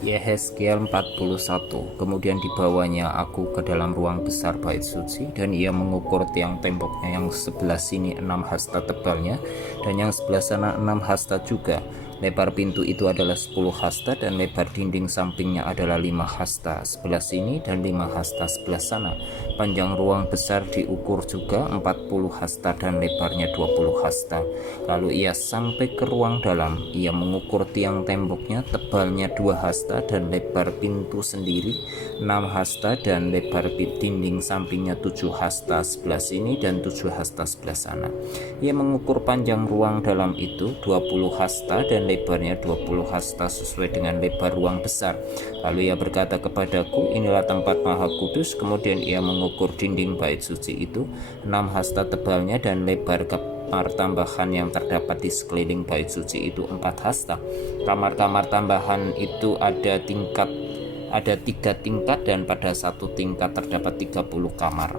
Yehezkiel 41. Kemudian dibawanya aku ke dalam ruang besar bait suci, dan ia mengukur tiang temboknya, yang sebelah sini 6 hasta tebalnya dan yang sebelah sana 6 hasta juga. Lebar pintu itu adalah 10 hasta, dan lebar dinding sampingnya adalah 5 hasta sebelah sini dan 5 hasta sebelah sana. Panjang ruang besar diukur juga 40 hasta dan lebarnya 20 hasta. Lalu ia sampai ke ruang dalam. Ia mengukur tiang temboknya, tebalnya 2 hasta dan lebar pintu sendiri 6 hasta, dan lebar dinding sampingnya 7 hasta sebelah sini dan 7 hasta sebelah sana. Ia mengukur panjang ruang dalam itu 20 hasta dan lebarnya 20 hasta sesuai dengan lebar ruang besar. Lalu ia berkata kepadaku, inilah tempat maha kudus. Kemudian ia mengukur dinding bait suci itu 6 hasta tebalnya, dan lebar kamar tambahan yang terdapat di sekeliling bait suci itu 4 hasta. Kamar-kamar tambahan itu ada 3 tingkat, dan pada satu tingkat terdapat 30 kamar.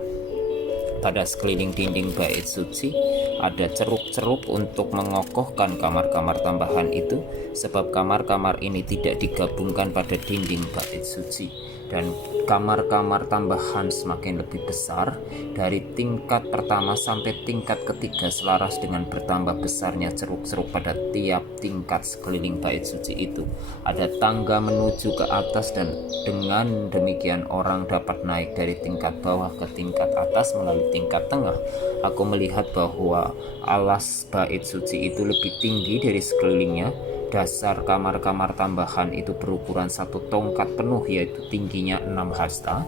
Pada sekeliling dinding bait suci ada ceruk-ceruk untuk mengokohkan kamar-kamar tambahan itu, sebab kamar-kamar ini tidak digabungkan pada dinding bait suci. Dan kamar-kamar tambahan semakin lebih besar, dari tingkat pertama sampai tingkat ketiga, selaras dengan bertambah besarnya ceruk-ceruk pada tiap tingkat sekeliling bait suci itu. Ada tangga menuju ke atas, dan dengan demikian orang dapat naik dari tingkat bawah ke tingkat atas melalui tingkat tengah. Aku melihat bahwa alas bait suci itu lebih tinggi dari sekelilingnya. Dasar kamar-kamar tambahan itu berukuran 1 tongkat penuh, yaitu tingginya 6 hasta.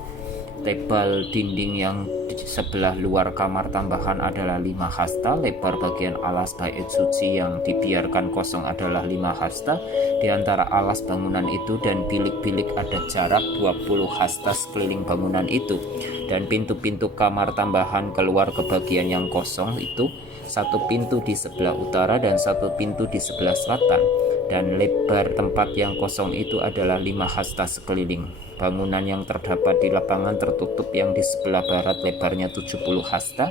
Tebal dinding yang di sebelah luar kamar tambahan adalah 5 hasta. Lebar bagian alas bait suci yang dibiarkan kosong adalah 5 hasta. Di antara alas bangunan itu dan bilik-bilik ada jarak 20 hasta sekeliling bangunan itu. Dan pintu-pintu kamar tambahan keluar ke bagian yang kosong itu, 1 pintu di sebelah utara dan 1 pintu di sebelah selatan. Dan lebar tempat yang kosong itu adalah 5 hasta sekeliling. Bangunan yang terdapat di lapangan tertutup yang di sebelah barat lebarnya 70 hasta,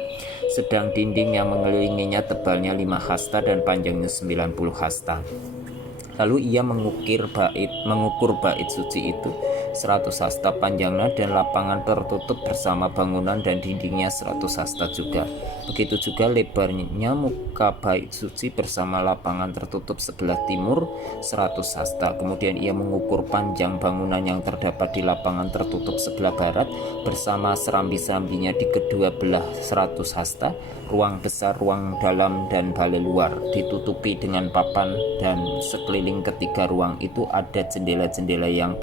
sedang dinding yang mengelilinginya tebalnya 5 hasta dan panjangnya 90 hasta. Lalu ia mengukur bait suci itu 100 hasta panjangnya, dan lapangan tertutup bersama bangunan dan dindingnya 100 hasta juga. Begitu juga lebarnya muka bait suci bersama lapangan tertutup sebelah timur 100 hasta. Kemudian ia mengukur panjang bangunan yang terdapat di lapangan tertutup sebelah barat bersama serambi-serambinya di kedua belah 100 hasta. Ruang besar, ruang dalam, dan balai luar ditutupi dengan papan, dan sekeliling ketiga ruang itu ada jendela-jendela yang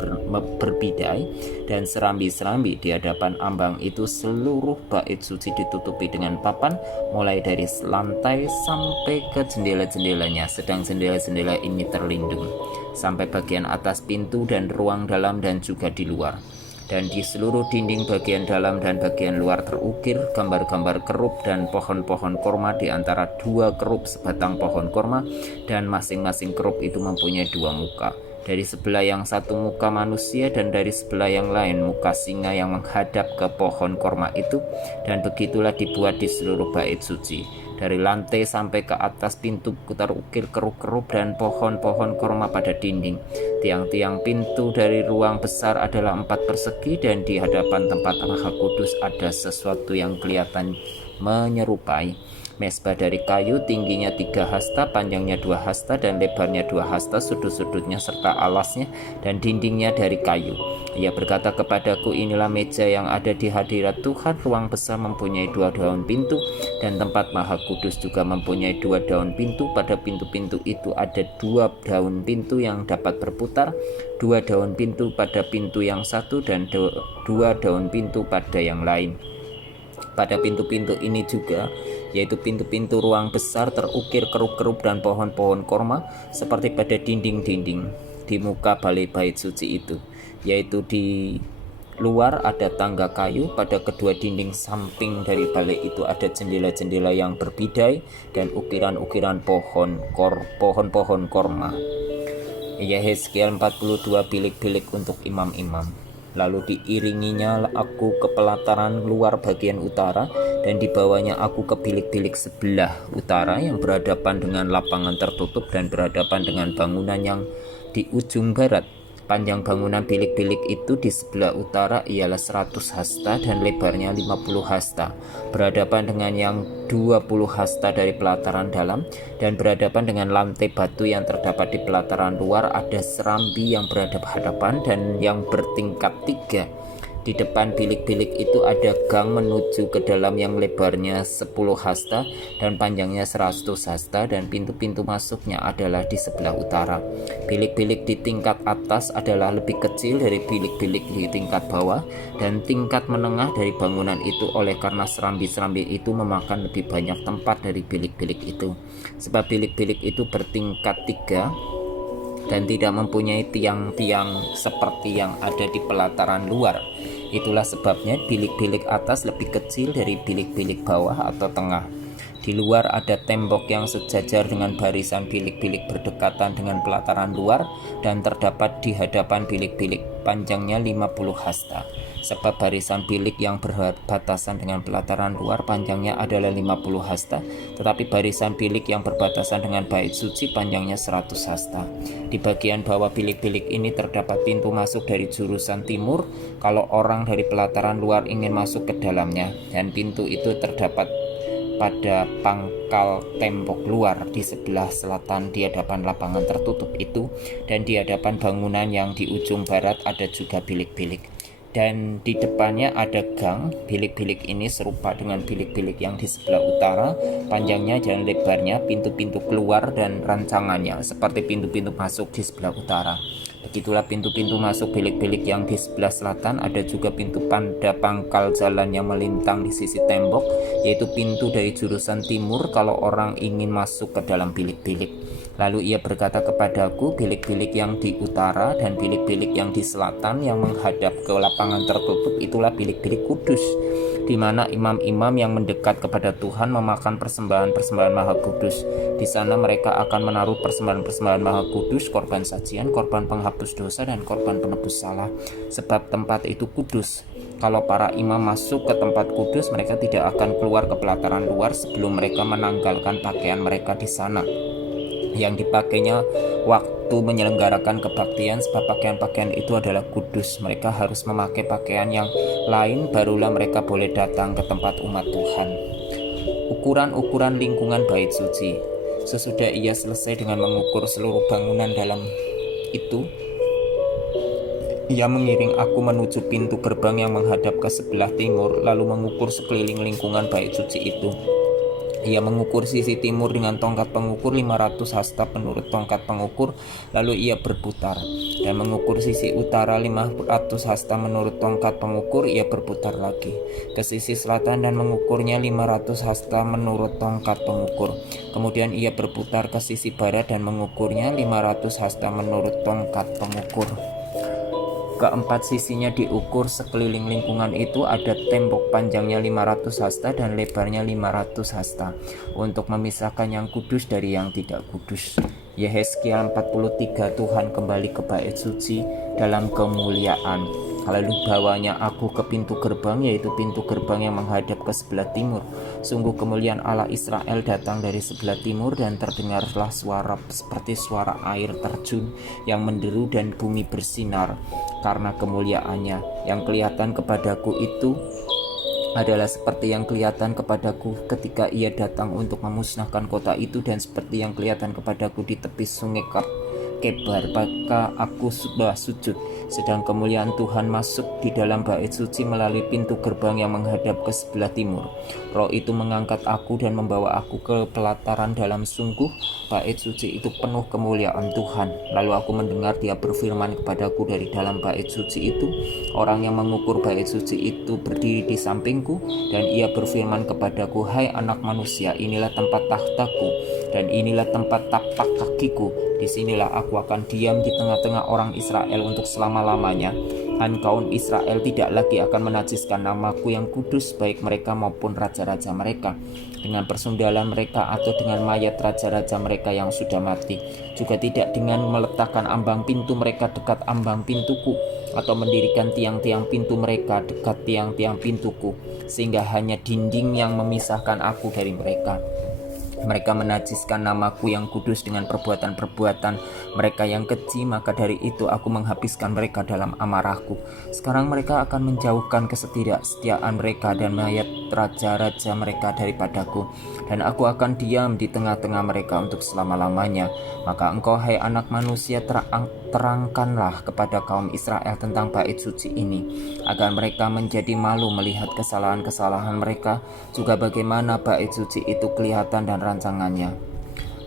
berbidai dan serambi-serambi. Di hadapan ambang itu seluruh bait suci ditutupi dengan papan, mulai dari lantai sampai ke jendela-jendelanya, sedang jendela-jendela ini terlindung sampai bagian atas pintu dan ruang dalam dan juga di luar. Dan di seluruh dinding bagian dalam dan bagian luar terukir gambar-gambar kerub dan pohon-pohon korma, di antara 2 kerub sebatang pohon korma, dan masing-masing kerub itu mempunyai 2 muka. Dari sebelah yang satu muka manusia, dan dari sebelah yang lain muka singa yang menghadap ke pohon korma itu. Dan begitulah dibuat di seluruh bait suci. Dari lantai sampai ke atas pintu terukir kerub-kerub dan pohon-pohon korma pada dinding. Tiang-tiang pintu dari ruang besar adalah 4 persegi, dan di hadapan tempat Maha Kudus ada sesuatu yang kelihatan menyerupai mesbah dari kayu, tingginya 3 hasta, panjangnya 2 hasta, dan lebarnya 2 hasta, sudut-sudutnya serta alasnya dan dindingnya dari kayu. Ia berkata kepadaku, inilah meja yang ada di hadirat Tuhan. Ruang besar mempunyai 2 daun pintu, dan tempat Maha Kudus juga mempunyai 2 daun pintu. Pada pintu-pintu itu ada 2 daun pintu yang dapat berputar, 2 daun pintu pada pintu yang satu, dan 2 daun pintu pada yang lain. Pada pintu-pintu ini juga, yaitu pintu-pintu ruang besar, terukir kerub-kerub dan pohon-pohon korma seperti pada dinding-dinding di muka balai bait suci itu. Yaitu di luar ada tangga kayu, pada kedua dinding samping dari balai itu ada jendela-jendela yang berbidai dan ukiran-ukiran pohon-pohon korma. Yehezkiel 42 bilik-bilik untuk imam-imam. Lalu diiringinya aku ke pelataran luar bagian utara, dan dibawanya aku ke bilik-bilik sebelah utara yang berhadapan dengan lapangan tertutup dan berhadapan dengan bangunan yang di ujung barat. Panjang bangunan bilik-bilik itu di sebelah utara ialah 100 hasta dan lebarnya 50 hasta, berhadapan dengan yang 20 hasta dari pelataran dalam, dan berhadapan dengan lantai batu yang terdapat di pelataran luar ada serambi yang berhadapan dan yang bertingkat 3. Di depan bilik-bilik itu ada gang menuju ke dalam yang lebarnya 10 hasta dan panjangnya 100 hasta, dan pintu-pintu masuknya adalah di sebelah utara. Bilik-bilik di tingkat atas adalah lebih kecil dari bilik-bilik di tingkat bawah, dan tingkat menengah dari bangunan itu oleh karena serambi-serambi itu memakan lebih banyak tempat dari bilik-bilik itu. Sebab bilik-bilik itu bertingkat 3 dan tidak mempunyai tiang-tiang seperti yang ada di pelataran luar. Itulah sebabnya bilik-bilik atas lebih kecil dari bilik-bilik bawah atau tengah. Di luar ada tembok yang sejajar dengan barisan bilik-bilik berdekatan dengan pelataran luar dan terdapat di hadapan bilik-bilik, panjangnya 50 hasta. Sebab barisan bilik yang berbatasan dengan pelataran luar panjangnya adalah 50 hasta, tetapi barisan bilik yang berbatasan dengan bait suci panjangnya 100 hasta. Di bagian bawah bilik-bilik ini terdapat pintu masuk dari jurusan timur kalau orang dari pelataran luar ingin masuk ke dalamnya, dan pintu itu terdapat pada pangkal tembok luar di sebelah selatan di hadapan lapangan tertutup itu, dan di hadapan bangunan yang di ujung barat ada juga bilik-bilik. Dan di depannya ada gang. Bilik-bilik ini serupa dengan bilik-bilik yang di sebelah utara, panjangnya dan lebarnya, pintu-pintu keluar dan rancangannya seperti pintu-pintu masuk di sebelah utara. Begitulah pintu-pintu masuk bilik-bilik yang di sebelah selatan. Ada juga pintu pada pangkal jalan yang melintang di sisi tembok, yaitu pintu dari jurusan timur kalau orang ingin masuk ke dalam bilik-bilik. Lalu ia berkata kepadaku, bilik-bilik yang di utara dan bilik-bilik yang di selatan yang menghadap ke lapangan tertutup itulah bilik-bilik kudus, di mana imam-imam yang mendekat kepada Tuhan memakan persembahan-persembahan maha kudus. Di sana mereka akan menaruh persembahan-persembahan maha kudus, korban sajian, korban penghapus dosa, dan korban penebus salah. Sebab tempat itu kudus. Kalau para imam masuk ke tempat kudus, mereka tidak akan keluar ke pelataran luar sebelum mereka menanggalkan pakaian mereka di sana yang dipakainya waktu menyelenggarakan kebaktian, sebab pakaian-pakaian itu adalah kudus. Mereka harus memakai pakaian yang lain, barulah mereka boleh datang ke tempat umat Tuhan. Ukuran-ukuran lingkungan bait suci. Sesudah ia selesai dengan mengukur seluruh bangunan dalam itu, ia mengiring aku menuju pintu gerbang yang menghadap ke sebelah timur, lalu mengukur sekeliling lingkungan bait suci itu. Ia mengukur sisi timur dengan tongkat pengukur 500 hasta menurut tongkat pengukur, lalu ia berputar, dan mengukur sisi utara 500 hasta menurut tongkat pengukur, ia berputar lagi ke sisi selatan dan mengukurnya 500 hasta menurut tongkat pengukur. Kemudian ia berputar ke sisi barat dan mengukurnya 500 hasta menurut tongkat pengukur. Keempat sisinya diukur sekeliling lingkungan itu ada tembok panjangnya 500 hasta dan lebarnya 500 hasta untuk memisahkan yang kudus dari yang tidak kudus. Yehezkiel 43. Tuhan kembali ke bait suci dalam kemuliaan. Lalu bawanya aku ke pintu gerbang, yaitu pintu gerbang yang menghadap ke sebelah timur. Sungguh kemuliaan Allah Israel datang dari sebelah timur, dan terdengarlah suara seperti suara air terjun yang menderu dan bumi bersinar karena kemuliaannya. Yang kelihatan kepadaku itu adalah seperti yang kelihatan kepadaku ketika ia datang untuk memusnahkan kota itu, dan seperti yang kelihatan kepadaku di tepi sungai Kebar. Maka aku sudah sujud, sedang kemuliaan Tuhan masuk di dalam bait suci melalui pintu gerbang yang menghadap ke sebelah timur. Roh itu mengangkat aku dan membawa aku ke pelataran dalam. Sungguh bait suci itu penuh kemuliaan Tuhan. Lalu aku mendengar dia berfirman kepadaku dari dalam bait suci itu. Orang yang mengukur bait suci itu berdiri di sampingku, dan ia berfirman kepadaku, hai anak manusia, inilah tempat tahtaku dan inilah tempat tapak kakiku. Disinilah aku akan diam di tengah-tengah orang Israel untuk selama-lamanya. Dan kaum Israel tidak lagi akan menajiskan namaku yang kudus, baik mereka maupun raja-raja mereka, dengan persundalan mereka atau dengan mayat raja-raja mereka yang sudah mati. Juga tidak dengan meletakkan ambang pintu mereka dekat ambang pintuku, atau mendirikan tiang-tiang pintu mereka dekat tiang-tiang pintuku, sehingga hanya dinding yang memisahkan aku dari mereka. Mereka menajiskan namaku yang kudus dengan perbuatan-perbuatan mereka yang keji, maka dari itu aku menghabiskan mereka dalam amarahku. Sekarang mereka akan menjauhkan ketidaksetiaan mereka dan mayat raja-raja mereka daripadaku, dan aku akan diam di tengah-tengah mereka untuk selama-lamanya. Maka engkau, hai anak manusia, terangkanlah kepada kaum Israel tentang bait suci ini, agar mereka menjadi malu melihat kesalahan-kesalahan mereka, juga bagaimana bait suci itu kelihatan dan rancangannya.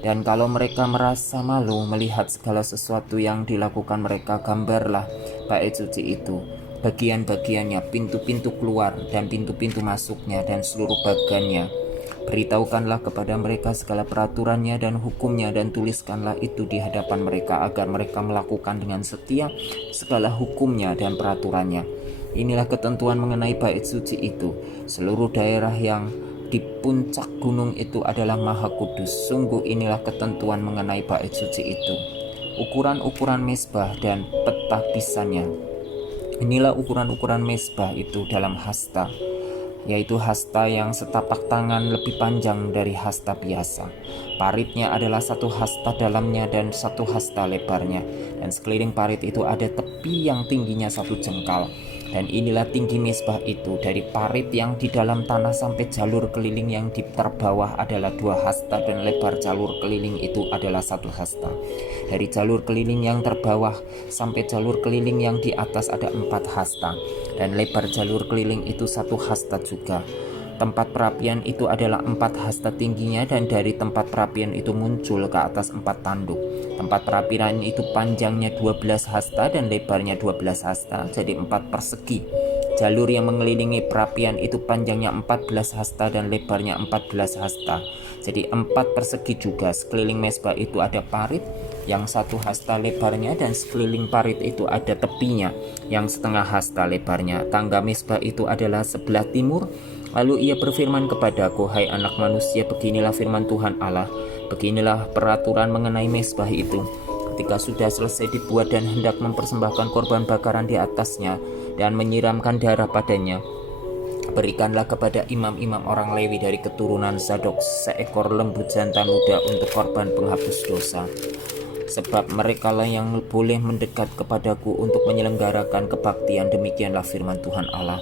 Dan kalau mereka merasa malu melihat segala sesuatu yang dilakukan mereka, gambarlah bait suci itu, bagian-bagiannya, pintu-pintu keluar dan pintu-pintu masuknya dan seluruh bagannya. Beritahukanlah kepada mereka segala peraturannya dan hukumnya, dan tuliskanlah itu di hadapan mereka, agar mereka melakukan dengan setia segala hukumnya dan peraturannya. Inilah ketentuan mengenai bait suci itu. Seluruh daerah yang di puncak gunung itu adalah maha kudus. Sungguh inilah ketentuan mengenai bait suci itu. Ukuran-ukuran mezbah dan petapisannya. Inilah ukuran-ukuran mezbah itu dalam hasta, yaitu hasta yang setapak tangan lebih panjang dari hasta biasa. Paritnya adalah 1 hasta dalamnya dan 1 hasta lebarnya, dan sekeliling parit itu ada tepi yang tingginya 1 jengkal. Dan inilah tinggi mezbah itu, dari parit yang di dalam tanah sampai jalur keliling yang di terbawah adalah 2 hasta, dan lebar jalur keliling itu adalah 1 hasta. Dari jalur keliling yang terbawah sampai jalur keliling yang di atas ada 4 hasta, dan lebar jalur keliling itu 1 hasta juga. Tempat perapian itu adalah 4 hasta tingginya, dan dari tempat perapian itu muncul ke atas 4 tanduk. Tempat perapian itu panjangnya 12 hasta dan lebarnya 12 hasta, jadi 4 persegi. Jalur yang mengelilingi perapian itu panjangnya 14 hasta dan lebarnya 14 hasta, jadi 4 persegi juga. Sekeliling mezbah itu ada parit yang 1 hasta lebarnya, dan sekeliling parit itu ada tepinya yang 1/2 hasta lebarnya. Tangga mezbah itu adalah sebelah timur. Lalu ia berfirman kepadaku, hai anak manusia, beginilah firman Tuhan Allah, beginilah peraturan mengenai mezbah itu. Ketika sudah selesai dibuat dan hendak mempersembahkan korban bakaran di atasnya dan menyiramkan darah padanya, berikanlah kepada imam-imam orang Lewi dari keturunan Zadok seekor lembu jantan muda untuk korban penghapus dosa. Sebab merekalah yang boleh mendekat kepadaku untuk menyelenggarakan kebaktian, demikianlah firman Tuhan Allah.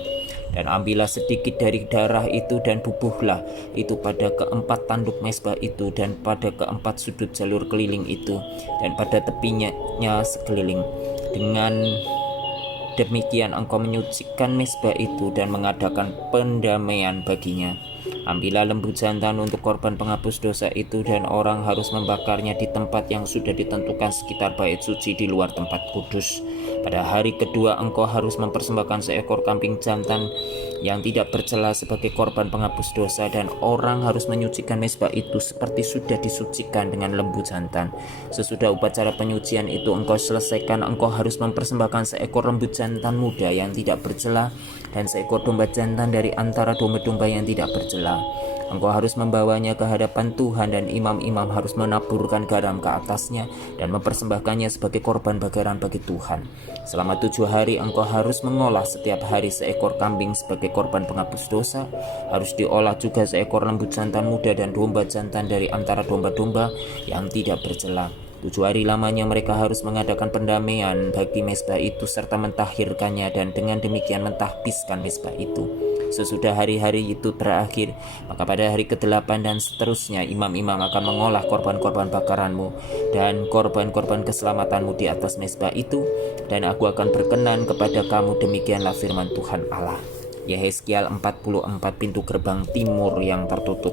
Dan ambillah sedikit dari darah itu dan bubuhlah itu pada 4 tanduk mezbah itu, dan pada 4 sudut jalur keliling itu, dan pada tepinya sekeliling. Dengan demikian engkau menyucikan mezbah itu dan mengadakan pendamaian baginya. Ambillah lembu jantan untuk korban penghapus dosa itu, dan orang harus membakarnya di tempat yang sudah ditentukan sekitar bait suci di luar tempat kudus. Pada hari kedua engkau harus mempersembahkan seekor kambing jantan yang tidak bercela sebagai korban penghapus dosa, dan orang harus menyucikan mezbah itu seperti sudah disucikan dengan lembu jantan. Sesudah upacara penyucian itu engkau selesaikan, engkau harus mempersembahkan seekor lembu jantan muda yang tidak bercela dan seekor domba jantan dari antara domba-domba yang tidak bercela. Engkau harus membawanya ke hadapan Tuhan, dan imam-imam harus menaburkan garam ke atasnya dan mempersembahkannya sebagai korban bakaran bagi Tuhan. Selama 7 hari engkau harus mengolah setiap hari seekor kambing sebagai korban penghapus dosa. Harus diolah juga seekor lembu jantan muda dan domba jantan dari antara domba-domba yang tidak bercela. 7 hari lamanya mereka harus mengadakan pendamaian bagi mezbah itu serta mentahhirkannya, dan dengan demikian mentahbiskan mezbah itu. Sesudah hari-hari itu berakhir, maka pada hari ke-8 dan seterusnya imam-imam akan mengolah korban-korban bakaranmu dan korban-korban keselamatanmu di atas mezbah itu, dan aku akan berkenan kepada kamu. Demikianlah firman Tuhan Allah. Yehezkiel 44. Pintu gerbang timur yang tertutup.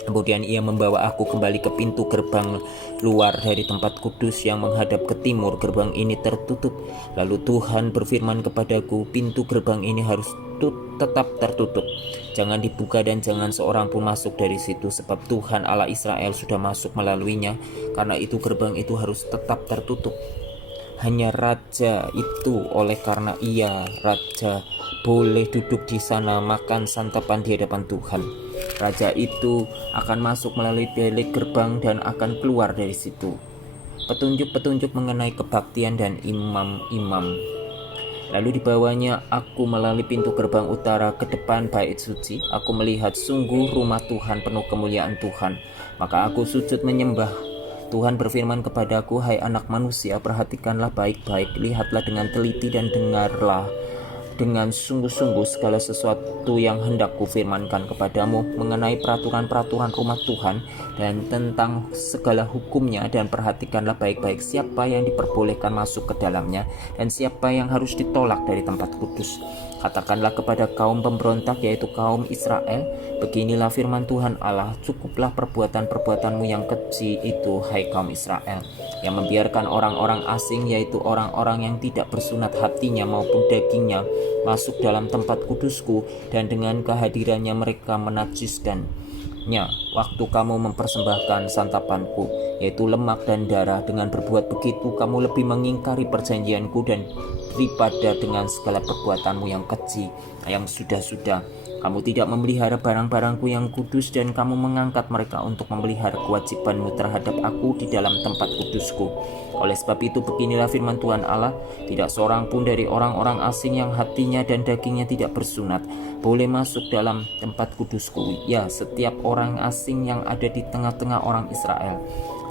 Kemudian ia membawa aku kembali ke pintu gerbang luar dari tempat kudus yang menghadap ke timur. Gerbang ini tertutup. Lalu Tuhan berfirman kepadaku, pintu gerbang ini harus tetap tertutup. Jangan dibuka dan jangan seorang pun masuk dari situ, sebab Tuhan Allah Israel sudah masuk melaluinya. Karena itu gerbang itu harus tetap tertutup. Hanya raja itu, oleh karena ia raja, boleh duduk di sana makan santapan di hadapan Tuhan. Raja itu akan masuk melalui bilik gerbang dan akan keluar dari situ. Petunjuk-petunjuk mengenai kebaktian dan imam-imam. Lalu dibawanya aku melalui pintu gerbang utara ke depan bait suci. Aku melihat sungguh rumah Tuhan penuh kemuliaan Tuhan. Maka aku sujud menyembah. Tuhan berfirman kepadaku, hai anak manusia, perhatikanlah baik-baik, lihatlah dengan teliti dan dengarlah dengan sungguh-sungguh segala sesuatu yang hendak kufirmankan kepadamu mengenai peraturan-peraturan rumah Tuhan dan tentang segala hukumnya, dan perhatikanlah baik-baik siapa yang diperbolehkan masuk ke dalamnya dan siapa yang harus ditolak dari tempat kudus. Katakanlah kepada kaum pemberontak, yaitu kaum Israel, beginilah firman Tuhan Allah, cukuplah perbuatan-perbuatanmu yang keji itu, hai kaum Israel, yang membiarkan orang-orang asing, yaitu orang-orang yang tidak bersunat hatinya maupun dagingnya, masuk dalam tempat kudusku, dan dengan kehadirannya mereka menajiskannya. Waktu kamu mempersembahkan santapanku, yaitu lemak dan darah, dengan berbuat begitu kamu lebih mengingkari perjanjianku dan daripada dengan segala perbuatanmu yang keji yang sudah-sudah. Kamu tidak memelihara barang-barangku yang kudus, dan kamu mengangkat mereka untuk memelihara kewajibanmu terhadap aku di dalam tempat kudusku. Oleh sebab itu beginilah firman Tuhan Allah, tidak seorang pun dari orang-orang asing yang hatinya dan dagingnya tidak bersunat boleh masuk dalam tempat kudusku, ya setiap orang asing yang ada di tengah-tengah orang Israel.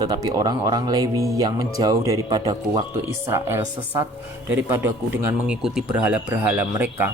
Tetapi orang-orang Lewi yang menjauh daripadaku waktu Israel sesat daripadaku dengan mengikuti berhala-berhala mereka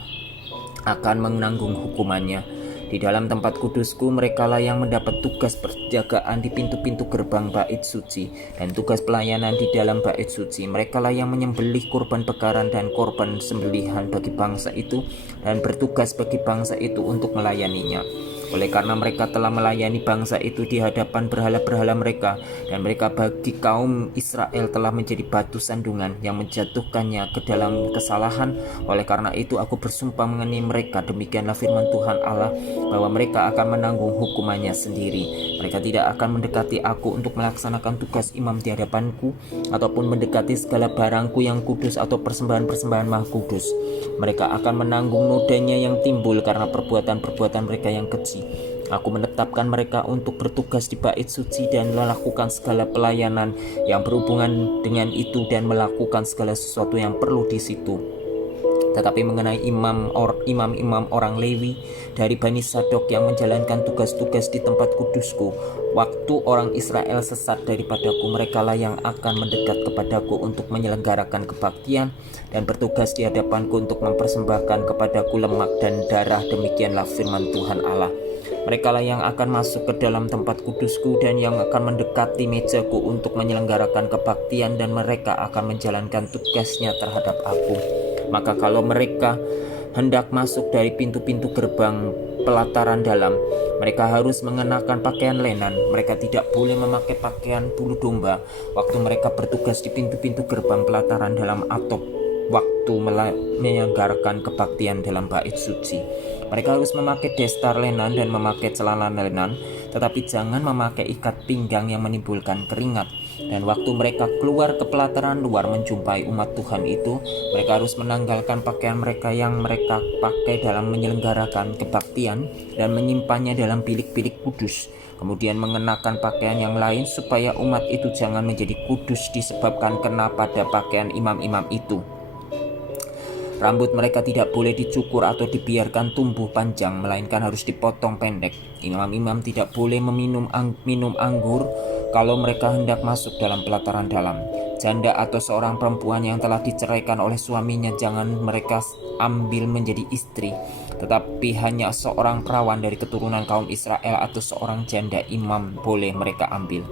akan menanggung hukumannya. Di dalam tempat kudusku merekalah yang mendapat tugas penjagaan di pintu-pintu gerbang bait suci dan tugas pelayanan di dalam bait suci. Merekalah yang menyembelih kurban bakaran dan korban sembelihan bagi bangsa itu, dan bertugas bagi bangsa itu untuk melayaninya. Oleh karena mereka telah melayani bangsa itu di hadapan berhala-berhala mereka, dan mereka bagi kaum Israel telah menjadi batu sandungan yang menjatuhkannya ke dalam kesalahan. Oleh karena itu aku bersumpah mengenai mereka, demikianlah firman Tuhan Allah, bahwa mereka akan menanggung hukumannya sendiri. Mereka tidak akan mendekati aku untuk melaksanakan tugas imam di hadapanku, ataupun mendekati segala barangku yang kudus atau persembahan-persembahan maha kudus. Mereka akan menanggung nodanya yang timbul karena perbuatan-perbuatan mereka yang keji. Aku menetapkan mereka untuk bertugas di bait suci dan melakukan segala pelayanan yang berhubungan dengan itu, dan melakukan segala sesuatu yang perlu di situ. Tetapi mengenai imam-imam orang Lewi dari Bani Sadok yang menjalankan tugas-tugas di tempat kudusku, waktu orang Israel sesat daripadaku, merekalah yang akan mendekat kepadaku untuk menyelenggarakan kebaktian dan bertugas di hadapanku untuk mempersembahkan kepadaku lemak dan darah. Demikianlah firman Tuhan Allah. Merekalah yang akan masuk ke dalam tempat kudusku dan yang akan mendekati mejaku untuk menyelenggarakan kebaktian, dan mereka akan menjalankan tugasnya terhadap aku. Maka kalau mereka hendak masuk dari pintu-pintu gerbang pelataran dalam, mereka harus mengenakan pakaian lenan. Mereka tidak boleh memakai pakaian bulu domba waktu mereka bertugas di pintu-pintu gerbang pelataran dalam atau waktu menyelenggarakan kebaktian dalam bait suci. Mereka harus memakai destar lenan dan memakai celana lenan, tetapi jangan memakai ikat pinggang yang menimbulkan keringat. Dan waktu mereka keluar ke pelataran luar menjumpai umat Tuhan itu, mereka harus menanggalkan pakaian mereka yang mereka pakai dalam menyelenggarakan kebaktian dan menyimpannya dalam bilik-bilik kudus, kemudian mengenakan pakaian yang lain, supaya umat itu jangan menjadi kudus disebabkan kena pada pakaian imam-imam itu. Rambut mereka tidak boleh dicukur atau dibiarkan tumbuh panjang, melainkan harus dipotong pendek. Imam-imam tidak boleh minum anggur kalau mereka hendak masuk dalam pelataran dalam. Janda atau seorang perempuan yang telah diceraikan oleh suaminya jangan mereka ambil menjadi istri, tetapi hanya seorang perawan dari keturunan kaum Israel atau seorang janda imam boleh mereka ambil.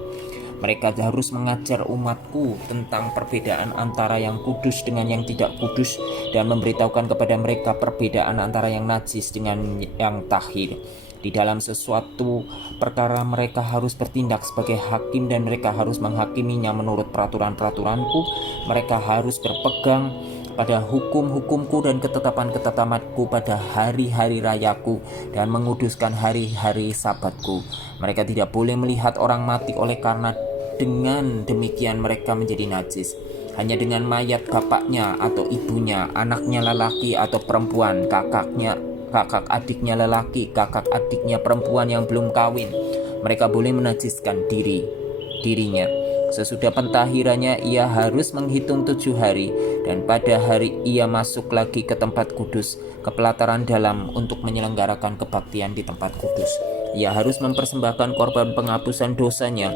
Mereka harus mengajar umatku tentang perbedaan antara yang kudus dengan yang tidak kudus, dan memberitahukan kepada mereka perbedaan antara yang najis dengan yang tahir. Di dalam sesuatu perkara mereka harus bertindak sebagai hakim, dan mereka harus menghakiminya menurut peraturan-peraturanku. Mereka harus berpegang pada hukum-hukumku dan ketetapan-ketetapanku pada hari-hari rayaku, dan menguduskan hari-hari sabatku. Mereka tidak boleh melihat orang mati, oleh karena dengan demikian mereka menjadi najis. Hanya dengan mayat bapaknya atau ibunya, anaknya lelaki atau perempuan, kakak adiknya lelaki, kakak adiknya perempuan yang belum kawin, mereka boleh menajiskan dirinya. Sesudah pentahirannya ia harus menghitung 7 hari, dan pada hari ia masuk lagi ke tempat kudus, ke pelataran dalam untuk menyelenggarakan kebaktian di tempat kudus. Ia harus mempersembahkan korban penghapusan dosanya.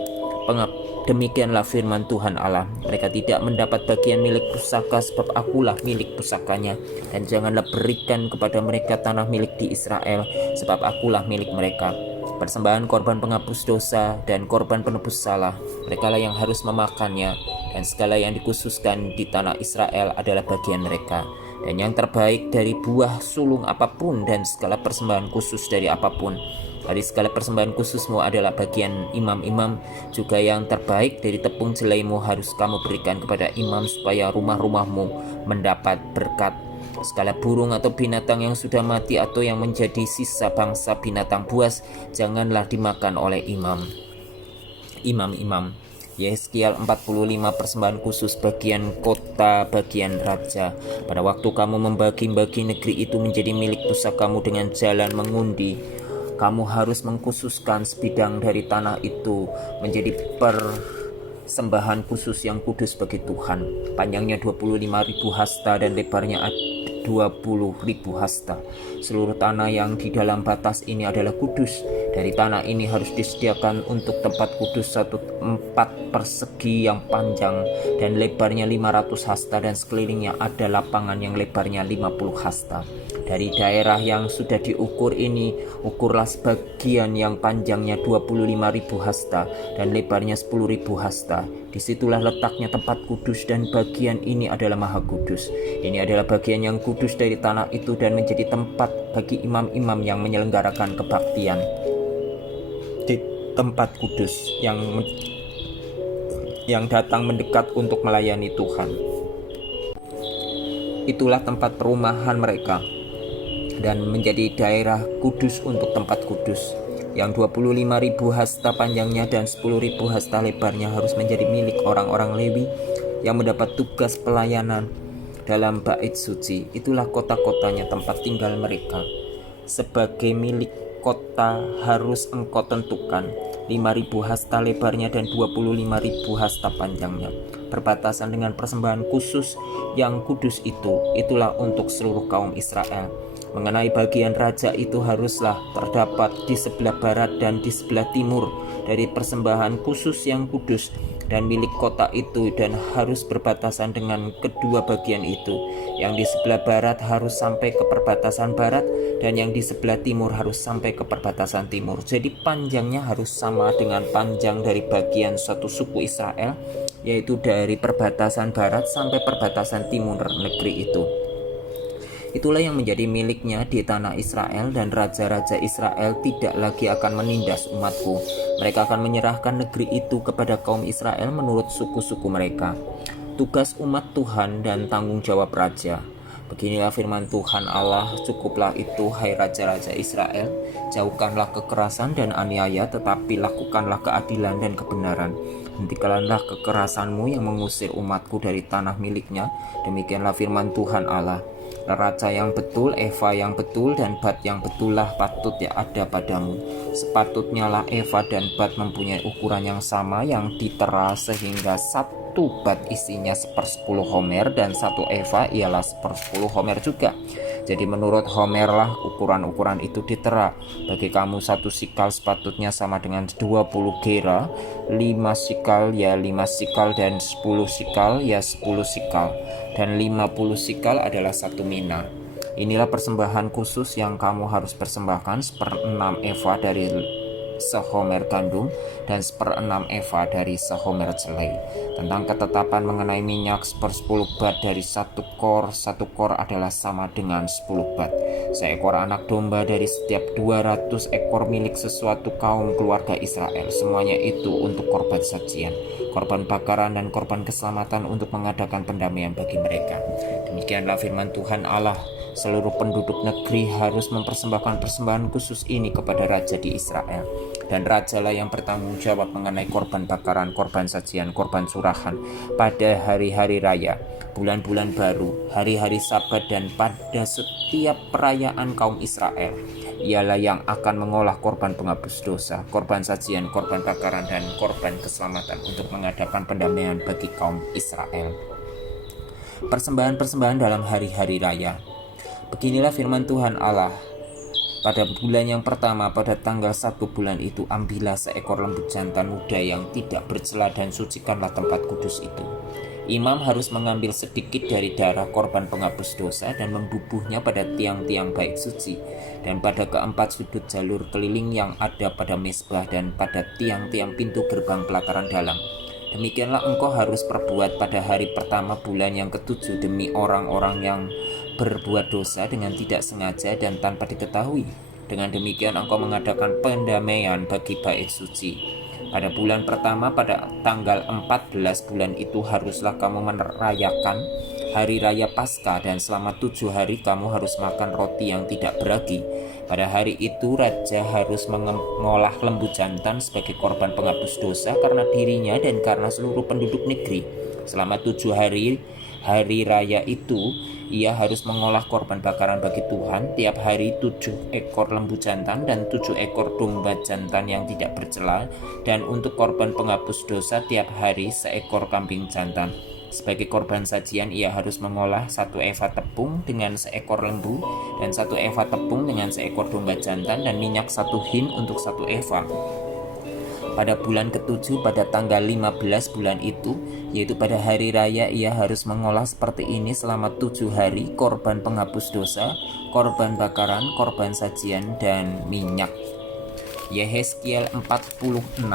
Demikianlah firman Tuhan Allah, mereka tidak mendapat bagian milik pusaka, sebab akulah milik pusakanya. Dan janganlah berikan kepada mereka tanah milik di Israel, sebab akulah milik mereka. Persembahan korban penghapus dosa dan korban penebus salah, merekalah yang harus memakannya, dan segala yang dikhususkan di tanah Israel adalah bagian mereka. Dan yang terbaik dari buah sulung apapun dan segala persembahan khusus dari apapun, dari segala persembahan khususmu adalah bagian imam-imam. Juga yang terbaik dari tepung jelaimu harus kamu berikan kepada imam, supaya rumah-rumahmu mendapat berkat. Segala burung atau binatang yang sudah mati atau yang menjadi sisa bangsa binatang buas, janganlah dimakan oleh imam-imam. Yeskiel 45 persembahan khusus bagian kota, bagian raja. Pada waktu kamu membagi-bagi negeri itu menjadi milik pusakamu dengan jalan mengundi, kamu harus mengkhususkan sebidang dari tanah itu menjadi persembahan khusus yang kudus bagi Tuhan. Panjangnya 25.000 hasta dan lebarnya 20.000 hasta. Seluruh tanah yang di dalam batas ini adalah kudus. Dari tanah ini harus disediakan untuk tempat kudus 1/4 persegi yang panjang dan lebarnya 500 hasta, dan sekelilingnya ada lapangan yang lebarnya 50 hasta. Dari daerah yang sudah diukur ini, ukurlah sebagian yang panjangnya 25.000 hasta dan lebarnya 10.000 hasta. Disitulah letaknya tempat kudus, dan bagian ini adalah maha kudus. Ini adalah bagian yang kudus dari tanah itu dan menjadi tempat bagi imam-imam yang menyelenggarakan kebaktian di tempat kudus, yang datang mendekat untuk melayani Tuhan. Itulah tempat perumahan mereka, dan menjadi daerah kudus untuk tempat kudus. Yang 25.000 hasta panjangnya dan 10.000 hasta lebarnya harus menjadi milik orang-orang Lewi yang mendapat tugas pelayanan dalam bait suci. Itulah kota-kotanya, tempat tinggal mereka. Sebagai milik kota harus engkau tentukan 5.000 hasta lebarnya dan 25.000 hasta panjangnya, berbatasan dengan persembahan khusus yang kudus itu. Itulah untuk seluruh kaum Israel. Mengenai bagian raja itu haruslah terdapat di sebelah barat dan di sebelah timur dari persembahan khusus yang kudus dan milik kota itu, dan harus berbatasan dengan kedua bagian itu. Yang di sebelah barat harus sampai ke perbatasan barat, dan yang di sebelah timur harus sampai ke perbatasan timur. Jadi panjangnya harus sama dengan panjang dari bagian suatu suku Israel, yaitu dari perbatasan barat sampai perbatasan timur negeri itu. Itulah yang menjadi miliknya di tanah Israel, dan raja-raja Israel tidak lagi akan menindas umatku. Mereka akan menyerahkan negeri itu kepada kaum Israel menurut suku-suku mereka. Tugas umat Tuhan dan tanggung jawab raja. Beginilah firman Tuhan Allah, cukuplah itu hai raja-raja Israel, jauhkanlah kekerasan dan aniaya, tetapi lakukanlah keadilan dan kebenaran. Hentikanlah kekerasanmu yang mengusir umatku dari tanah miliknya. Demikianlah firman Tuhan Allah. Raja yang betul, Eva yang betul, dan bat yang betul lah patut ya ada padamu. Sepatutnya lah Eva dan bat mempunyai ukuran yang sama, yang ditera, sehingga satu bat isinya 1/10 homer, dan satu Eva ialah 1/10 homer juga. Jadi menurut homer lah ukuran-ukuran itu ditera. Bagi kamu 1 sikal sepatutnya sama dengan 20 gera, 5 sikal ya 5 sikal, dan 10 sikal ya 10 sikal, dan 50 sikal adalah 1 mina. Inilah persembahan khusus yang kamu harus persembahkan: 1/6 eva dari sehomer gandum dan 1/6 eva dari sehomer jelai. Tentang ketetapan mengenai minyak, 1/10 bat dari 1 kor. 1 kor adalah sama dengan 10 bat. Seekor anak domba dari setiap 200 ekor milik sesuatu kaum keluarga Israel. Semuanya itu untuk korban sajian, korban bakaran, dan korban keselamatan untuk mengadakan pendamaian bagi mereka. Demikianlah firman Tuhan Allah. Seluruh penduduk negeri harus mempersembahkan persembahan khusus ini kepada raja di Israel. Dan rajalah yang bertanggung jawab mengenai korban bakaran, korban sajian, korban surahan pada hari-hari raya, bulan-bulan baru, hari-hari Sabat, dan pada setiap perayaan kaum Israel. Ialah yang akan mengolah korban penghapus dosa, korban sajian, korban bakaran, dan korban keselamatan untuk mengadakan pendamaian bagi kaum Israel. Persembahan-persembahan dalam hari-hari raya. Beginilah firman Tuhan Allah. Pada bulan yang pertama, pada tanggal 1 bulan itu, ambillah seekor lembu jantan muda yang tidak bercela dan sucikanlah tempat kudus itu. Imam harus mengambil sedikit dari darah korban penghapus dosa dan membubuhnya pada tiang-tiang bait suci dan pada keempat sudut jalur keliling yang ada pada mezbah dan pada tiang-tiang pintu gerbang pelataran dalam. Demikianlah engkau harus perbuat pada hari pertama bulan yang ketujuh demi orang-orang yang berbuat dosa dengan tidak sengaja dan tanpa diketahui. Dengan demikian engkau mengadakan pendamaian bagi bait suci. Pada bulan pertama pada tanggal 14 bulan itu haruslah kamu merayakan hari raya Paskah, dan selama 7 hari kamu harus makan roti yang tidak beragi. Pada hari itu raja harus mengolah lembu jantan sebagai korban penghapus dosa karena dirinya dan karena seluruh penduduk negeri. Selama 7 hari raya itu ia harus mengolah korban bakaran bagi Tuhan, tiap hari 7 ekor lembu jantan dan 7 ekor domba jantan yang tidak bercela, dan untuk korban penghapus dosa tiap hari seekor kambing jantan. Sebagai korban sajian ia harus mengolah 1 eva tepung dengan seekor lembu dan 1 eva tepung dengan seekor domba jantan dan minyak 1 hin untuk 1 eva. Pada bulan ketujuh pada tanggal 15 bulan itu, yaitu pada hari raya, ia harus mengolah seperti ini selama 7 hari korban penghapus dosa, korban bakaran, korban sajian, dan minyak. Yehezkiel 46.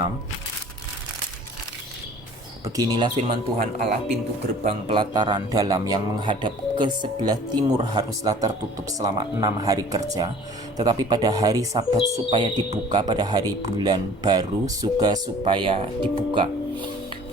Beginilah firman Tuhan Allah, pintu gerbang pelataran dalam yang menghadap ke sebelah timur haruslah tertutup selama 6 hari kerja, tetapi pada hari Sabat supaya dibuka, pada hari bulan baru juga supaya dibuka.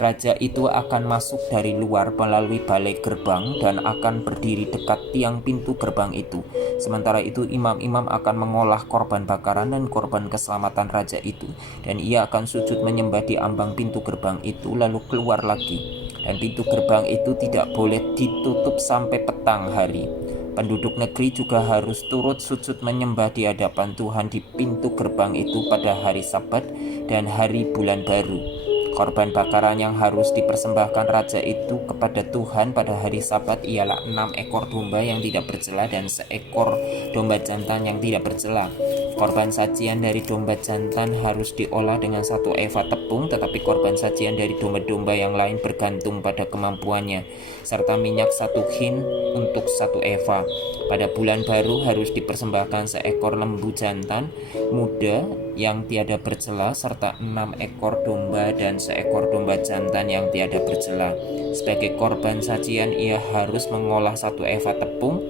Raja itu akan masuk dari luar melalui balai gerbang dan akan berdiri dekat tiang pintu gerbang itu. Sementara itu imam-imam akan mengolah korban bakaran dan korban keselamatan raja itu, dan ia akan sujud menyembah di ambang pintu gerbang itu lalu keluar lagi. Dan pintu gerbang itu tidak boleh ditutup sampai petang hari. Penduduk negeri juga harus turut sujud menyembah di hadapan Tuhan di pintu gerbang itu pada hari Sabat dan hari bulan baru. Korban bakaran yang harus dipersembahkan raja itu kepada Tuhan pada hari Sabat ialah 6 ekor domba yang tidak bercela dan seekor domba jantan yang tidak bercela. Korban sajian dari domba jantan harus diolah dengan 1 eva tepung, tetapi korban sajian dari domba-domba yang lain bergantung pada kemampuannya, serta minyak 1 hin untuk 1 eva. Pada bulan baru harus dipersembahkan seekor lembu jantan muda yang tiada bercela, serta 6 ekor domba dan seekor domba jantan yang tiada bercela. Sebagai korban sajian ia harus mengolah 1 eva tepung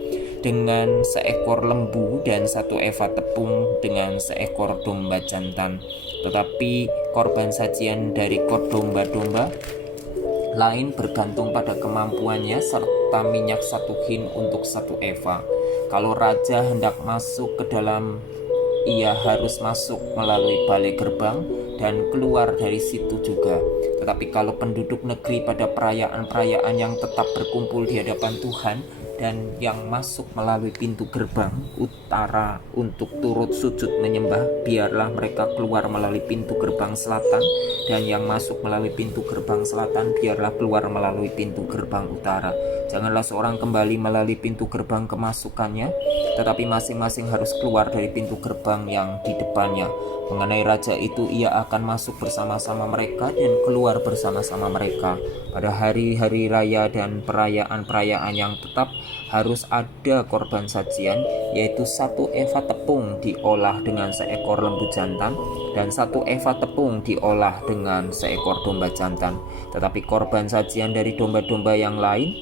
dengan seekor lembu dan 1 eva tepung dengan seekor domba jantan. Tetapi korban sajian dari domba-domba lain bergantung pada kemampuannya, serta minyak 1 hin untuk 1 eva. Kalau raja hendak masuk ke dalam, ia harus masuk melalui balai gerbang dan keluar dari situ juga. Tetapi kalau penduduk negeri pada perayaan-perayaan yang tetap berkumpul di hadapan Tuhan dan yang masuk melalui pintu gerbang utara untuk turut sujud menyembah, biarlah mereka keluar melalui pintu gerbang selatan, dan yang masuk melalui pintu gerbang selatan biarlah keluar melalui pintu gerbang utara. Janganlah seorang kembali melalui pintu gerbang kemasukannya, tetapi masing-masing harus keluar dari pintu gerbang yang di depannya. Mengenai raja itu, ia akan masuk bersama-sama mereka dan keluar bersama-sama mereka. Pada hari-hari raya dan perayaan-perayaan yang tetap harus ada korban sajian, yaitu 1 eva tepung diolah dengan seekor lembu jantan dan 1 eva tepung diolah dengan seekor domba jantan. Tetapi korban sajian dari domba-domba yang lain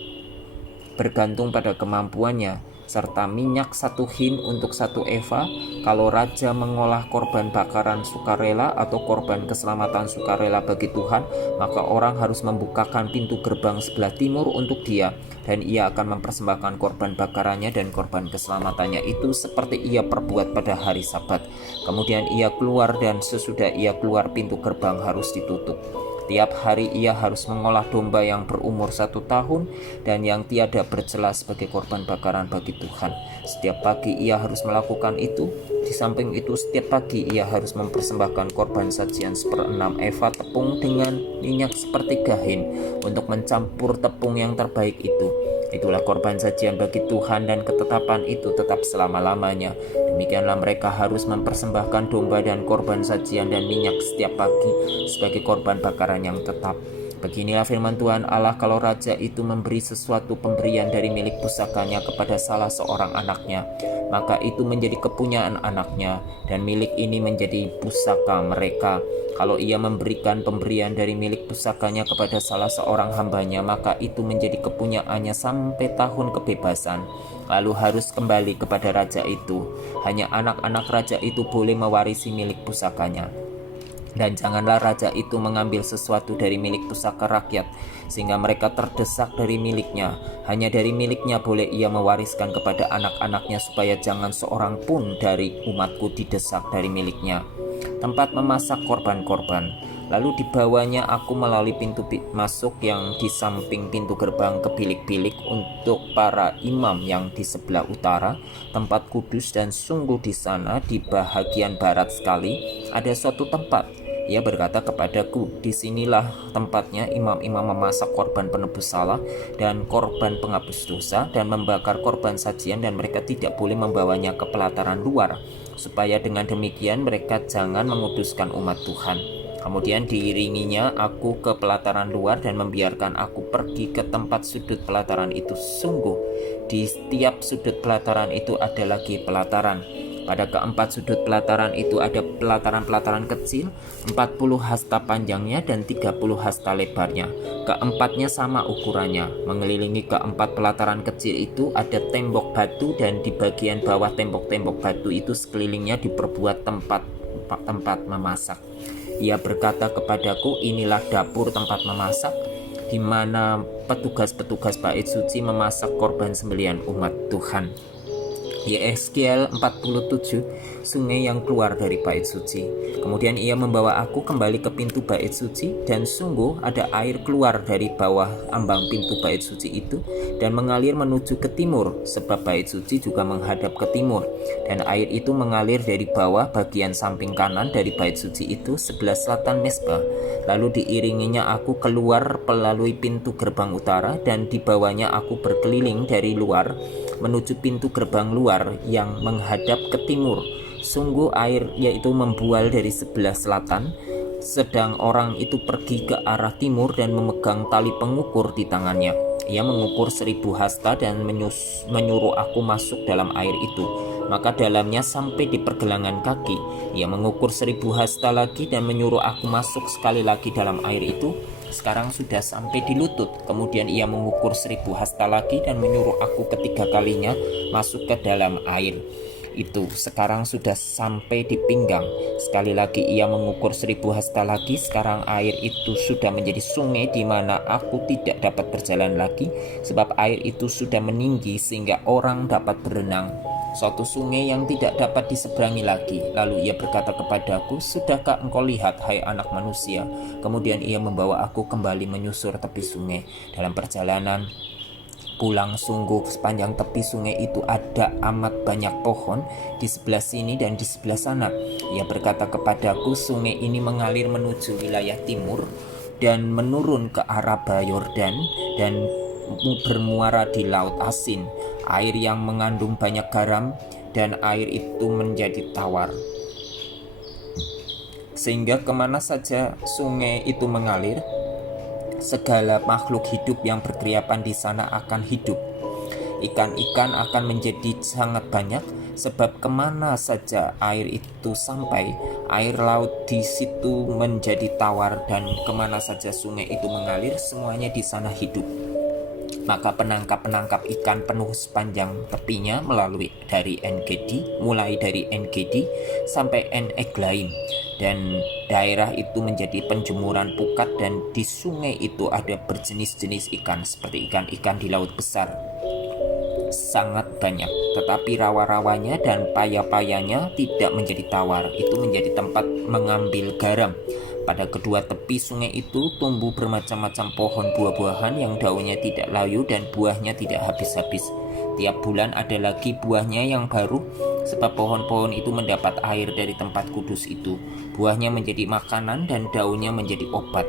bergantung pada kemampuannya, serta minyak 1 hin untuk 1 eva. Kalau raja mengolah korban bakaran sukarela atau korban keselamatan sukarela bagi Tuhan, maka orang harus membukakan pintu gerbang sebelah timur untuk dia, dan ia akan mempersembahkan korban bakarannya dan korban keselamatannya itu seperti ia perbuat pada hari Sabat. Kemudian ia keluar, dan sesudah ia keluar pintu gerbang harus ditutup. Tiap hari ia harus mengolah domba yang berumur 1 tahun dan yang tiada bercela sebagai korban bakaran bagi Tuhan. Setiap pagi ia harus melakukan itu. Di samping itu, setiap pagi ia harus mempersembahkan korban sajian 1/6 eva tepung dengan minyak 1/3 hin untuk mencampur tepung yang terbaik itu. Itulah korban sajian bagi Tuhan, dan ketetapan itu tetap selama-lamanya. Demikianlah mereka harus mempersembahkan domba dan korban sajian dan minyak setiap pagi sebagai korban bakaran yang tetap. Beginilah firman Tuhan Allah, kalau raja itu memberi sesuatu pemberian dari milik pusakanya kepada salah seorang anaknya, maka itu menjadi kepunyaan anaknya, dan milik ini menjadi pusaka mereka. Kalau ia memberikan pemberian dari milik pusakanya kepada salah seorang hambanya, maka itu menjadi kepunyaannya sampai tahun kebebasan, lalu harus kembali kepada raja itu. Hanya anak-anak raja itu boleh mewarisi milik pusakanya. Dan janganlah raja itu mengambil sesuatu dari milik pusaka rakyat, sehingga mereka terdesak dari miliknya. Hanya dari miliknya boleh ia mewariskan kepada anak-anaknya, supaya jangan seorang pun dari umatku didesak dari miliknya. Tempat memasak korban-korban. Lalu dibawanya aku melalui pintu masuk yang di samping pintu gerbang ke bilik-bilik untuk para imam yang di sebelah utara, tempat kudus, dan sungguh di sana di bahagian barat sekali ada suatu tempat. Ia berkata kepadaku, disinilah tempatnya imam-imam memasak korban penebus salah dan korban penghapus dosa dan membakar korban sajian, dan mereka tidak boleh membawanya ke pelataran luar, supaya dengan demikian mereka jangan menguduskan umat Tuhan. Kemudian diiringinya aku ke pelataran luar dan membiarkan aku pergi ke tempat sudut pelataran itu. Sungguh di setiap sudut pelataran itu ada lagi pelataran. Pada keempat sudut pelataran itu ada pelataran-pelataran kecil, 40 hasta panjangnya dan 30 hasta lebarnya. Keempatnya sama ukurannya. Mengelilingi keempat pelataran kecil itu ada tembok batu, dan di bagian bawah tembok-tembok batu itu sekelilingnya diperbuat tempat memasak. Ia berkata kepadaku, inilah dapur tempat memasak, di mana petugas-petugas bait suci memasak korban sembelihan umat Tuhan. Yeskiel 47, sungai yang keluar dari bait suci. Kemudian ia membawa aku kembali ke pintu bait suci, dan sungguh ada air keluar dari bawah ambang pintu bait suci itu dan mengalir menuju ke timur, sebab bait suci juga menghadap ke timur. Dan air itu mengalir dari bawah bagian samping kanan dari bait suci itu sebelah selatan mezbah. Lalu diiringinya aku keluar melalui pintu gerbang utara, dan dibawanya aku berkeliling dari luar menuju pintu gerbang luar yang menghadap ke timur. Sungguh air yaitu membual dari sebelah selatan, sedang orang itu pergi ke arah timur dan memegang tali pengukur di tangannya. Ia mengukur 1000 hasta dan menyuruh aku masuk dalam air itu, maka dalamnya sampai di pergelangan kaki. Ia mengukur 1000 hasta lagi dan menyuruh aku masuk sekali lagi dalam air itu. Sekarang sudah sampai di lutut. Kemudian ia mengukur 1000 hasta lagi dan menyuruh aku ketiga kalinya masuk ke dalam air itu. Sekarang sudah sampai di pinggang. Sekali lagi ia mengukur 1000 hasta lagi. Sekarang air itu sudah menjadi sungai di mana aku tidak dapat berjalan lagi, sebab air itu sudah meninggi sehingga orang dapat berenang. Suatu sungai yang tidak dapat diseberangi lagi. Lalu ia berkata kepadaku, sudahkah engkau lihat, hai anak manusia? Kemudian ia membawa aku kembali menyusur tepi sungai. Dalam perjalanan pulang, sungguh sepanjang tepi sungai itu ada amat banyak pohon di sebelah sini dan di sebelah sana. Ia berkata kepadaku, sungai ini mengalir menuju wilayah timur dan menurun ke arah Yordan dan bermuara di Laut Asin, air yang mengandung banyak garam, dan air itu menjadi tawar. Sehingga kemana saja sungai itu mengalir, segala makhluk hidup yang berkeriapan di sana akan hidup. Ikan-ikan akan menjadi sangat banyak, sebab kemana saja air itu sampai, air laut di situ menjadi tawar, dan kemana saja sungai itu mengalir, semuanya di sana hidup. Maka penangkap-penangkap ikan penuh sepanjang tepinya mulai dari En-Gedi sampai En-Eglaim, dan daerah itu menjadi penjemuran pukat, dan di sungai itu ada berjenis-jenis ikan seperti ikan-ikan di laut besar sangat banyak, tetapi rawa-rawanya dan paya-payanya tidak menjadi tawar. Itu menjadi tempat mengambil garam. Pada kedua tepi sungai itu tumbuh bermacam-macam pohon buah-buahan yang daunnya tidak layu dan buahnya tidak habis-habis. Tiap bulan ada lagi buahnya yang baru, sebab pohon-pohon itu mendapat air dari tempat kudus itu. Buahnya menjadi makanan dan daunnya menjadi obat.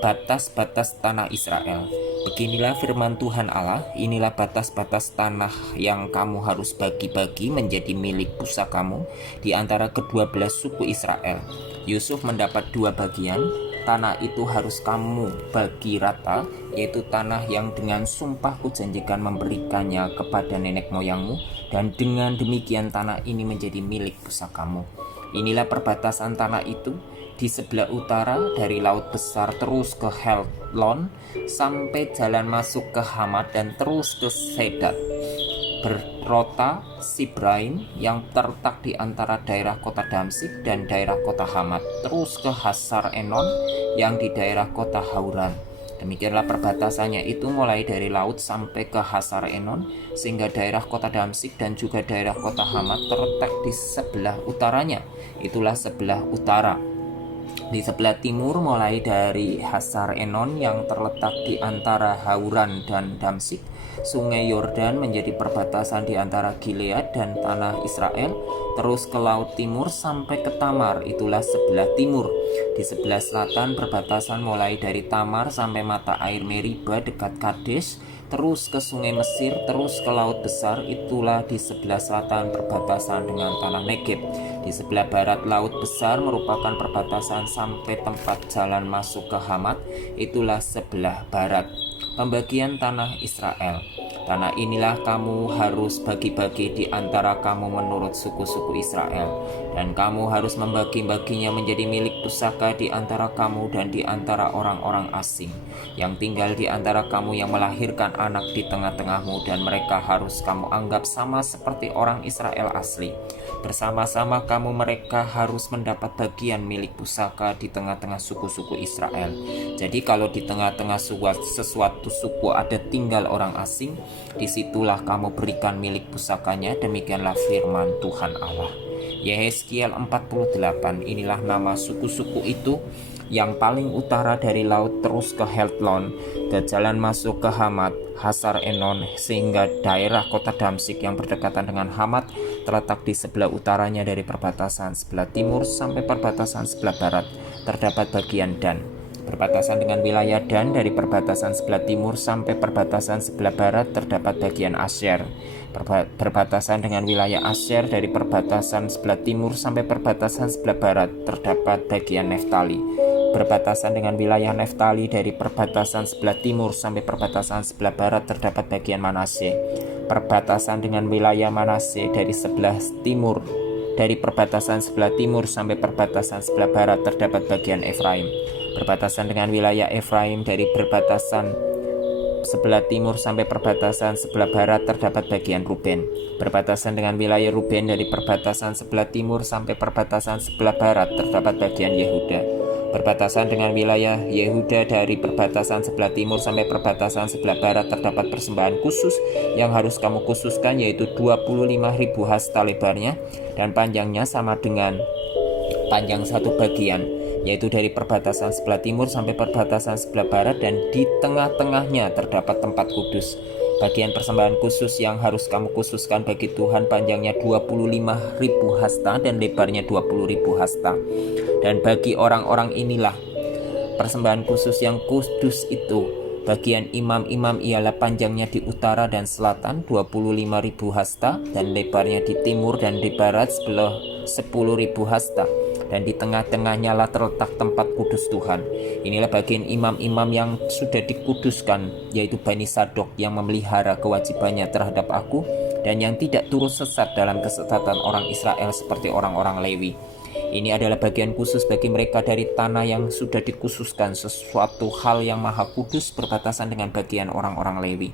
Batas-batas tanah Israel. Beginilah firman Tuhan Allah, inilah batas-batas tanah yang kamu harus bagi-bagi menjadi milik pusakamu di antara kedua belas suku Israel. Yusuf mendapat 2 bagian, tanah itu harus kamu bagi rata, yaitu tanah yang dengan sumpah kujanjikan memberikannya kepada nenek moyangmu, dan dengan demikian tanah ini menjadi milik pusakamu. Inilah perbatasan tanah itu. Di sebelah utara dari Laut Besar terus ke Heltlon sampai jalan masuk ke Hamat dan terus ke Sedat. Berota Sibraim yang terletak di antara daerah kota Damsik dan daerah kota Hamat, terus ke Hasar Enon yang di daerah kota Hauran. Demikianlah perbatasannya itu mulai dari laut sampai ke Hasar Enon, sehingga daerah kota Damsik dan juga daerah kota Hamat terletak di sebelah utaranya. Itulah sebelah utara. Di sebelah timur mulai dari Hasar Enon yang terletak di antara Hauran dan Damsik, sungai Yordan menjadi perbatasan di antara Gilead dan tanah Israel, terus ke laut timur sampai ke Tamar, itulah sebelah timur. Di sebelah selatan perbatasan mulai dari Tamar sampai mata air Meriba dekat Kadesh, terus ke sungai Mesir, terus ke laut besar, itulah di sebelah selatan perbatasan dengan tanah Negeb. Di sebelah barat laut besar merupakan perbatasan sampai tempat jalan masuk ke Hamat, itulah sebelah barat. Pembagian tanah Israel. Tanah inilah kamu harus bagi-bagi di antara kamu menurut suku-suku Israel, dan kamu harus membagi-baginya menjadi milik pusaka di antara kamu dan di antara orang-orang asing yang tinggal di antara kamu yang melahirkan anak di tengah-tengahmu, dan mereka harus kamu anggap sama seperti orang Israel asli. Bersama-sama kamu mereka harus mendapat bagian milik pusaka di tengah-tengah suku-suku Israel. Jadi kalau di tengah-tengah sesuatu suku ada tinggal orang asing, disitulah kamu berikan milik pusakanya. Demikianlah firman Tuhan Allah. Yehezkiel 48. Inilah nama suku-suku itu yang paling utara dari laut terus ke Heltlon, ke jalan masuk ke Hamat, Hasar Enon, sehingga daerah kota Damsik yang berdekatan dengan Hamat terletak di sebelah utaranya dari perbatasan sebelah timur sampai perbatasan sebelah barat. Terdapat bagian Dan. Berbatasan dengan wilayah Dan dari perbatasan sebelah timur sampai perbatasan sebelah barat terdapat bagian Asyer. Berbatasan dengan wilayah Asyer dari perbatasan sebelah timur sampai perbatasan sebelah barat terdapat bagian Neftali. Berbatasan dengan wilayah Neftali dari perbatasan sebelah timur sampai perbatasan sebelah barat terdapat bagian Manasye. Perbatasan dengan wilayah Manasye dari sebelah timur dari perbatasan sebelah timur sampai perbatasan sebelah barat terdapat bagian Efraim. Berbatasan dengan wilayah Efraim dari perbatasan sebelah timur sampai perbatasan sebelah barat terdapat bagian Ruben. Berbatasan dengan wilayah Ruben dari perbatasan sebelah timur sampai perbatasan sebelah barat terdapat bagian Yehuda. Berbatasan dengan wilayah Yehuda dari perbatasan sebelah timur sampai perbatasan sebelah barat terdapat persembahan khusus yang harus kamu khususkan, yaitu 25.000 hasta lebarnya dan panjangnya sama dengan panjang satu bagian, yaitu dari perbatasan sebelah timur sampai perbatasan sebelah barat, dan di tengah-tengahnya terdapat tempat kudus. Bagian persembahan khusus yang harus kamu khususkan bagi Tuhan panjangnya 25.000 hasta dan lebarnya 20.000 hasta. Dan bagi orang-orang inilah persembahan khusus yang kudus itu. Bagian imam-imam ialah panjangnya di utara dan selatan 25.000 hasta dan lebarnya di timur dan di barat 10.000 hasta. Dan di tengah-tengahnya lah terletak tempat kudus Tuhan. Inilah bagian imam-imam yang sudah dikuduskan, yaitu Bani Sadok yang memelihara kewajibannya terhadap aku dan yang tidak turut sesat dalam kesesatan orang Israel seperti orang-orang Lewi. Ini adalah bagian khusus bagi mereka dari tanah yang sudah dikhususkan, sesuatu hal yang maha kudus berbatasan dengan bagian orang-orang Lewi.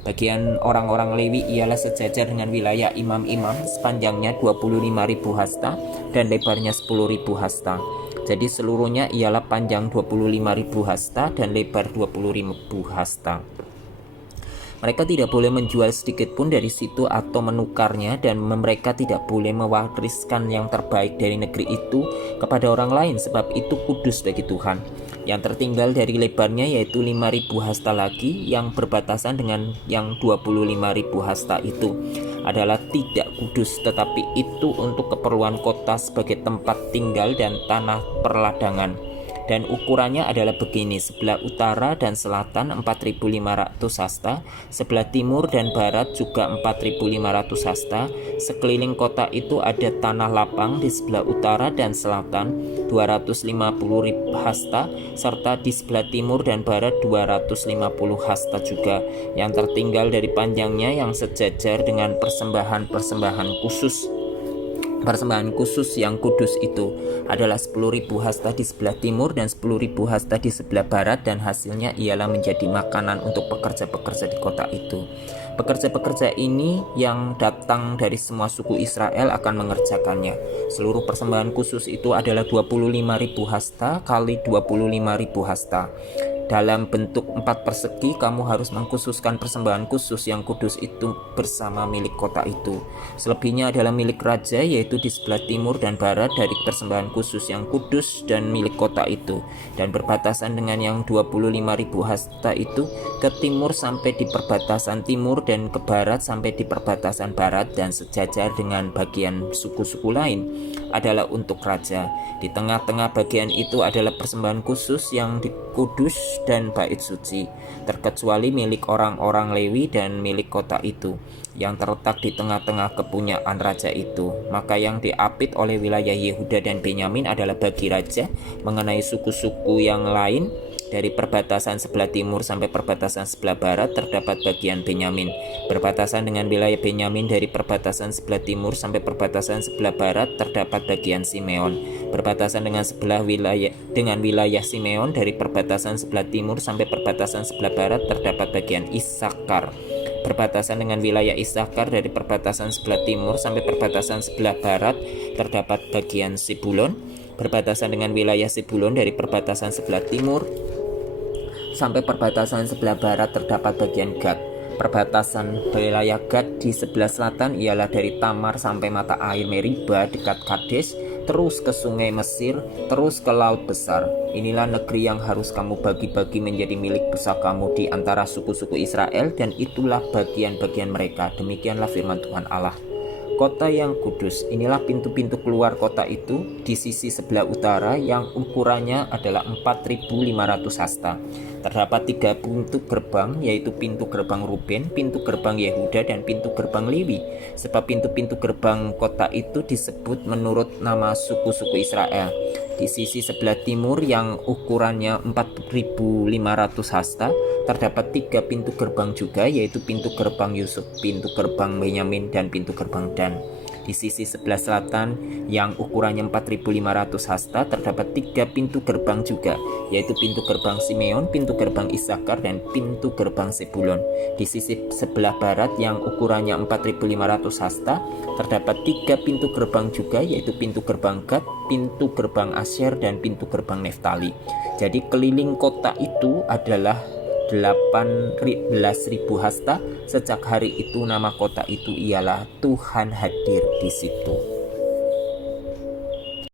Bagian orang-orang Lewi ialah sejajar dengan wilayah imam-imam, sepanjangnya 25.000 hasta dan lebarnya 10.000 hasta. Jadi seluruhnya ialah panjang 25.000 hasta dan lebar 20.000 hasta. Mereka tidak boleh menjual sedikit pun dari situ atau menukarnya, dan mereka tidak boleh mewariskan yang terbaik dari negeri itu kepada orang lain, sebab itu kudus bagi Tuhan. Yang tertinggal dari lebarnya yaitu 5.000 hasta lagi, yang berbatasan dengan yang 25.000 hasta itu adalah tidak kudus, tetapi itu untuk keperluan kota sebagai tempat tinggal dan tanah perladangan. Dan ukurannya adalah begini: sebelah utara dan selatan 4.500 hasta, sebelah timur dan barat juga 4.500 hasta. Sekeliling kota itu ada tanah lapang di sebelah utara dan selatan 250 hasta, serta di sebelah timur dan barat 250 hasta juga. Yang tertinggal dari panjangnya yang sejajar dengan persembahan khusus. Persembahan khusus yang kudus itu adalah 10.000 hasta di sebelah timur dan 10.000 hasta di sebelah barat, dan hasilnya ialah menjadi makanan untuk pekerja-pekerja di kota itu. Pekerja-pekerja ini yang datang dari semua suku Israel akan mengerjakannya. Seluruh persembahan khusus itu adalah 25.000 hasta kali 25.000 hasta. Dalam bentuk 4 persegi, kamu harus mengkhususkan persembahan khusus yang kudus itu bersama milik kota itu. Selebihnya adalah milik raja, yaitu di sebelah timur dan barat dari persembahan khusus yang kudus dan milik kota itu, dan berbatasan dengan yang 25.000 hasta itu ke timur sampai di perbatasan timur, dan ke barat sampai di perbatasan barat, dan sejajar dengan bagian suku-suku lain adalah untuk raja. Di tengah-tengah bagian itu adalah persembahan khusus yang kudus dan bait suci, terkecuali milik orang-orang Lewi dan milik kota itu, yang terletak di tengah-tengah kepunyaan raja itu. Maka yang diapit oleh wilayah Yehuda dan Benyamin adalah bagi raja. Mengenai suku-suku yang lain, dari perbatasan sebelah timur sampai perbatasan sebelah barat terdapat bagian Benyamin. Berbatasan dengan wilayah Benyamin dari perbatasan sebelah timur sampai perbatasan sebelah barat terdapat bagian Simeon. Berbatasan dengan wilayah Simeon dari perbatasan sebelah timur sampai perbatasan sebelah barat terdapat bagian Isakar. Berbatasan dengan wilayah Isakar dari perbatasan sebelah timur sampai perbatasan sebelah barat terdapat bagian Sibulon. Berbatasan dengan wilayah Sibulon dari perbatasan sebelah timur sampai perbatasan sebelah barat terdapat bagian Gad. Perbatasan wilayah Gad di sebelah selatan ialah dari Tamar sampai mata air Meriba dekat Kades, terus ke sungai Mesir, terus ke laut besar. Inilah negeri yang harus kamu bagi-bagi menjadi milik pusakamu di antara suku-suku Israel, dan itulah bagian-bagian mereka. Demikianlah firman Tuhan Allah. Kota yang kudus, inilah pintu-pintu keluar kota itu di sisi sebelah utara, yang ukurannya adalah 4.500 hasta. Terdapat 3 pintu gerbang, yaitu pintu gerbang Ruben, pintu gerbang Yehuda, dan pintu gerbang Lewi. Sebab pintu-pintu gerbang kota itu disebut menurut nama suku-suku Israel. Di sisi sebelah timur yang ukurannya 4.500 hasta, terdapat 3 pintu gerbang juga, yaitu pintu gerbang Yusuf, pintu gerbang Benyamin, dan pintu gerbang Dan. Di sisi sebelah selatan yang ukurannya 4.500 hasta terdapat 3 pintu gerbang juga, yaitu pintu gerbang Simeon, pintu gerbang Isakar, dan pintu gerbang Sebulon. Di sisi sebelah barat yang ukurannya 4.500 hasta terdapat 3 pintu gerbang juga, yaitu pintu gerbang Gad, pintu gerbang Asyer, dan pintu gerbang Neftali. Jadi keliling kota itu adalah 18.000 hasta. Sejak hari itu nama kota itu ialah Tuhan hadir di situ.